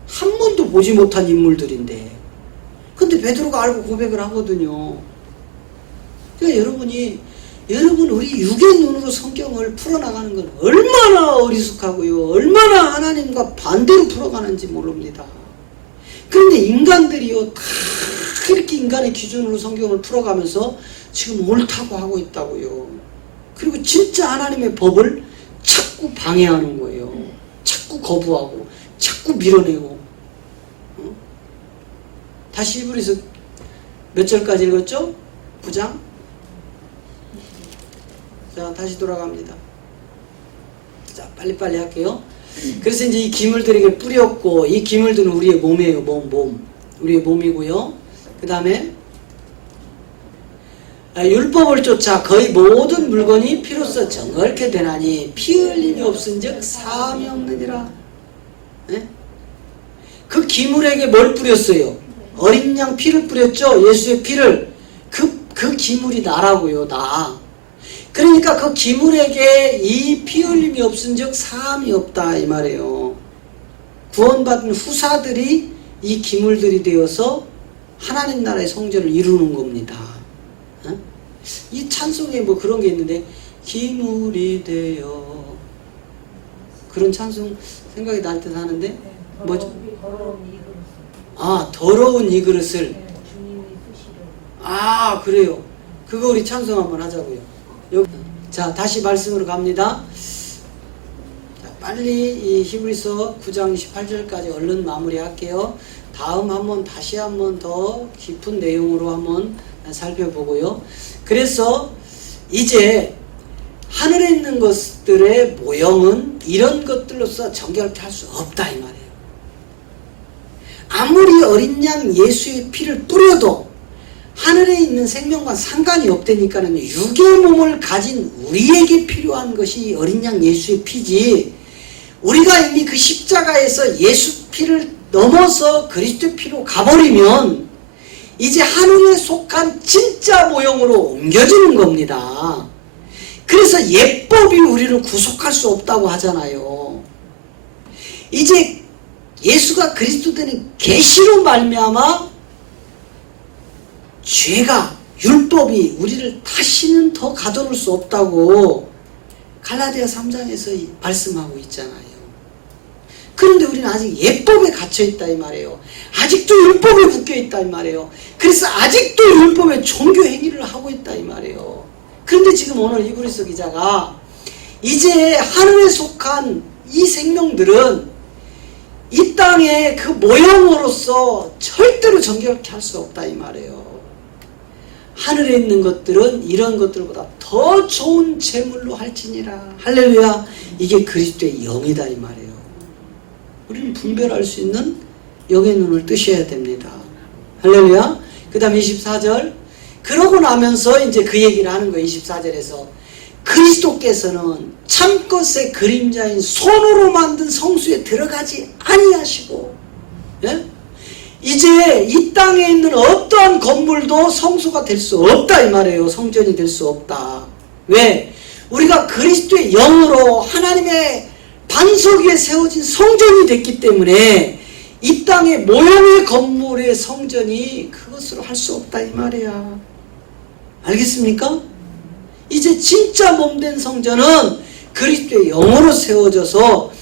한 번도 보지 못한 인물들인데, 근데 베드로가 알고 고백을 하거든요. 그러니까 여러분 우리 육의 눈으로 성경을 풀어나가는 건 얼마나 어리숙하고요, 얼마나 하나님과 반대로 풀어가는지 모릅니다. 그런데 인간들이요, 다 이렇게 인간의 기준으로 성경을 풀어가면서 지금 옳다고 하고 있다고요. 그리고 진짜 하나님의 법을 자꾸 방해하는 거예요. 자꾸 거부하고 자꾸 밀어내고. 다시 히브리서 몇 절까지 읽었죠? 9장? 자, 다시 돌아갑니다. 자, 빨리빨리 할게요. 그래서 이제 이 기물들에게 뿌렸고, 이 기물들은 우리의 몸이에요. 몸. 우리의 몸이고요. 그 다음에 율법을 쫓아 거의 모든 물건이 피로써 정결케 되나니 피 흘림이 없은즉 사함이 없느니라. 네? 그 기물에게 뭘 뿌렸어요? 어린 양 피를 뿌렸죠. 예수의 피를. 그 기물이 나라고요. 나. 그러니까 그 기물에게 이 피 흘림이 없은즉 사함이 없다 이 말이에요. 구원받은 후사들이 이 기물들이 되어서 하나님 나라의 성전을 이루는 겁니다. 어? 이 찬송에 뭐 그런 게 있는데 기물이 되어 그런 찬송 생각이 날 듯 하는데 뭐죠? 더러운 이 그릇을 그래요. 그거 우리 찬송 한번 하자고요. 자, 다시 말씀으로 갑니다. 자, 빨리 이 히브리서 9장 18절까지 얼른 마무리할게요. 다음 다시 한번 더 깊은 내용으로 한번 살펴보고요. 그래서 이제 하늘에 있는 것들의 모형은 이런 것들로서 정결케 할 수 없다 이 말이에요. 아무리 어린 양 예수의 피를 뿌려도 하늘에 있는 생명과 상관이 없다니까는 육의 몸을 가진 우리에게 필요한 것이 어린 양 예수의 피지, 우리가 이미 그 십자가에서 예수 피를 넘어서 그리스도의 피로 가버리면 이제 하늘에 속한 진짜 모형으로 옮겨지는 겁니다. 그래서 예법이 우리를 구속할 수 없다고 하잖아요. 이제 예수가 그리스도 되는 계시로 말미암아 죄가, 율법이 우리를 다시는 더 가둬놓을 수 없다고 갈라디아 3장에서 말씀하고 있잖아요. 그런데 우리는 아직 예법에 갇혀있다 이 말이에요. 아직도 율법에 묶여있다 이 말이에요. 그래서 아직도 율법의 종교 행위를 하고 있다 이 말이에요. 그런데 지금 오늘 히브리서 기자가 이제 하늘에 속한 이 생명들은 이 땅의 그 모형으로서 절대로 정결케 할 수 없다 이 말이에요. 하늘에 있는 것들은 이런 것들보다 더 좋은 재물로 할지니라. 할렐루야. 이게 그리스도의 영이다 이 말이에요. 우리는 분별할 수 있는 영의 눈을 뜨셔야 됩니다. 할렐루야. 그 다음 24절. 그러고 나면서 이제 그 얘기를 하는 거예요. 24절에서 그리스도께서는 참것의 그림자인 손으로 만든 성수에 들어가지 아니하시고, 예? 이제 이 땅에 있는 어떠한 건물도 성소가 될 수 없다 이 말이에요. 성전이 될 수 없다. 왜? 우리가 그리스도의 영으로 하나님의 반석 위에 세워진 성전이 됐기 때문에 이 땅의 모형의 건물의 성전이 그것으로 할 수 없다 이 말이야. 알겠습니까? 이제 진짜 몸된 성전은 그리스도의 영으로 세워져서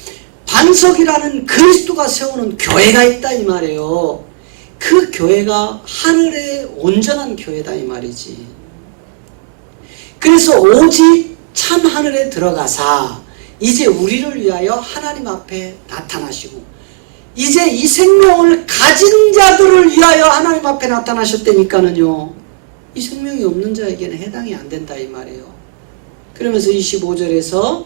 반석이라는 그리스도가 세우는 교회가 있다 이 말이에요. 그 교회가 하늘의 온전한 교회다 이 말이지. 그래서 오직 참 하늘에 들어가사 이제 우리를 위하여 하나님 앞에 나타나시고 이제 이 생명을 가진 자들을 위하여 하나님 앞에 나타나셨다니까는요. 이 생명이 없는 자에게는 해당이 안 된다 이 말이에요. 그러면서 25절에서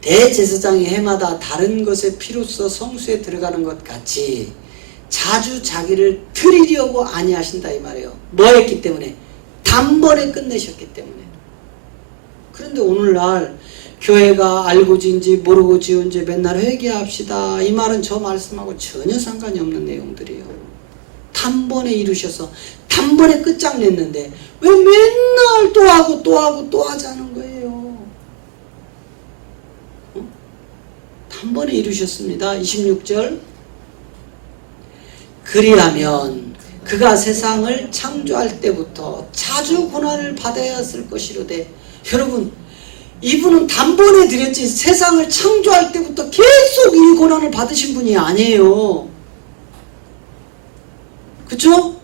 대제사장이 해마다 다른 것의 피로써 성수에 들어가는 것 같이 자주 자기를 드리려고 아니하신다 이 말이에요. 뭐 했기 때문에? 단번에 끝내셨기 때문에. 그런데 오늘날 교회가 알고 지은지 모르고 지은지 맨날 회개합시다 이 말은 저 말씀하고 전혀 상관이 없는 내용들이에요. 단번에 이루셔서 단번에 끝장냈는데 왜 맨날 또 하고 또 하고 또 하자는 거예요. 단번에 이루셨습니다. 26절. 그리하면 그가 세상을 창조할 때부터 자주 고난을 받아야 했을 것이로되. 여러분, 이분은 단번에 드렸지 세상을 창조할 때부터 계속 이 고난을 받으신 분이 아니에요. 그쵸?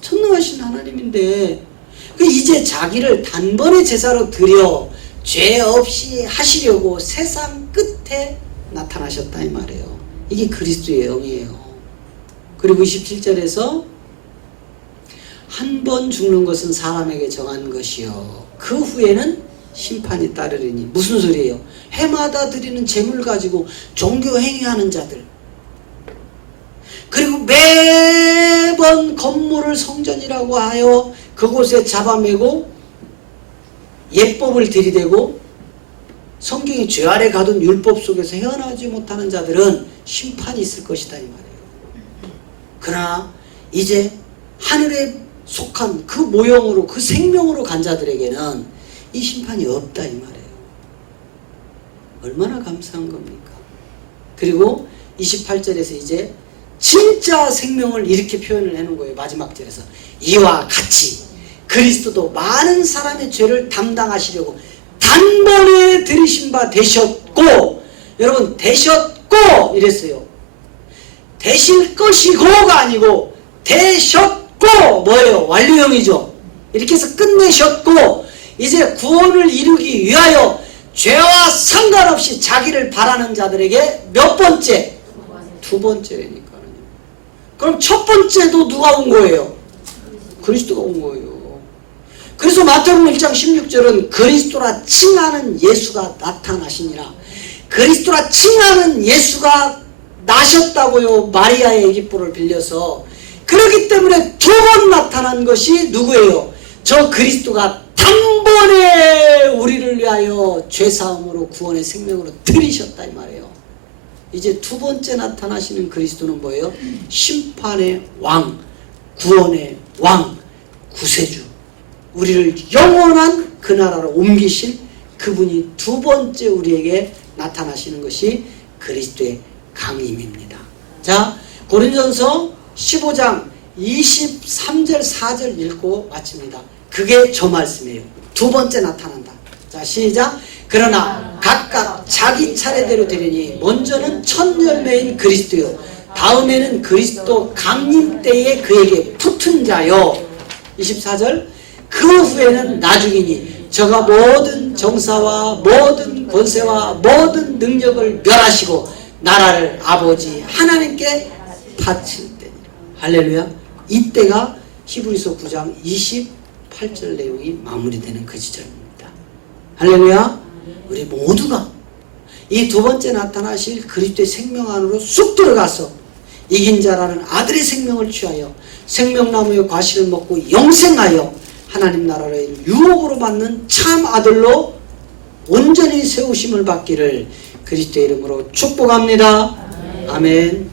천능하신 하나님인데 이제 자기를 단번에 제사로 드려 죄 없이 하시려고 세상 끝에 나타나셨다 이 말이에요. 이게 그리스도의 영이에요. 그리고 27절에서 한 번 죽는 것은 사람에게 정한 것이요 그 후에는 심판이 따르리니. 무슨 소리예요? 해마다 드리는 제물 가지고 종교 행위하는 자들, 그리고 매번 건물을 성전이라고 하여 그곳에 잡아매고 예법을 들이대고 성경이 죄 아래 가둔 율법 속에서 헤어나오지 못하는 자들은 심판이 있을 것이다 이 말이에요. 그러나 이제 하늘에 속한 그 모형으로 그 생명으로 간 자들에게는 이 심판이 없다 이 말이에요. 얼마나 감사한 겁니까? 그리고 28절에서 이제 진짜 생명을 이렇게 표현을 해놓은 거예요. 마지막 절에서 이와 같이 그리스도도 많은 사람의 죄를 담당하시려고 단번에 들이신 바 되셨고, 여러분 되셨고 이랬어요. 되실 것이고가 아니고 되셨고 뭐예요? 완료형이죠. 이렇게 해서 끝내셨고 이제 구원을 이루기 위하여 죄와 상관없이 자기를 바라는 자들에게 몇 번째? 두 번째라니까요. 그럼 첫 번째도 누가 온 거예요? 그리스도가 온 거예요. 그래서 마태복음 1장 16절은 그리스도라 칭하는 예수가 나타나시니라. 그리스도라 칭하는 예수가 나셨다고요. 마리아의 애기뽀를 빌려서. 그렇기 때문에 두 번 나타난 것이 누구예요? 저 그리스도가 단번에 우리를 위하여 죄사함으로 구원의 생명으로 들이셨다 이 말이에요. 이제 두 번째 나타나시는 그리스도는 뭐예요? 심판의 왕, 구원의 왕, 구세주. 우리를 영원한 그 나라로 옮기실 그분이 두 번째 우리에게 나타나시는 것이 그리스도의 강림입니다. 자, 고린전서 15장 23절 4절 읽고 마칩니다. 그게 저 말씀이에요. 두 번째 나타난다. 자, 시작. 그러나 각각 자기 차례대로 되리니 먼저는 첫 열매인 그리스도요, 다음에는 그리스도 강림 때에 그에게 붙은 자요. 24절. 그 후에는 나중이니 저가 모든 정사와 모든 권세와 모든 능력을 멸하시고 나라를 아버지 하나님께 바칠 때니라. 할렐루야. 이때가 히브리서 9장 28절 내용이 마무리되는 그 지점입니다. 할렐루야. 우리 모두가 이 두 번째 나타나실 그리스도의 생명 안으로 쑥 들어가서 이긴 자라는 아들의 생명을 취하여 생명나무의 과실을 먹고 영생하여 하나님 나라를 유업으로 받는 참 아들로 온전히 세우심을 받기를 그리스도의 이름으로 축복합니다. 아멘.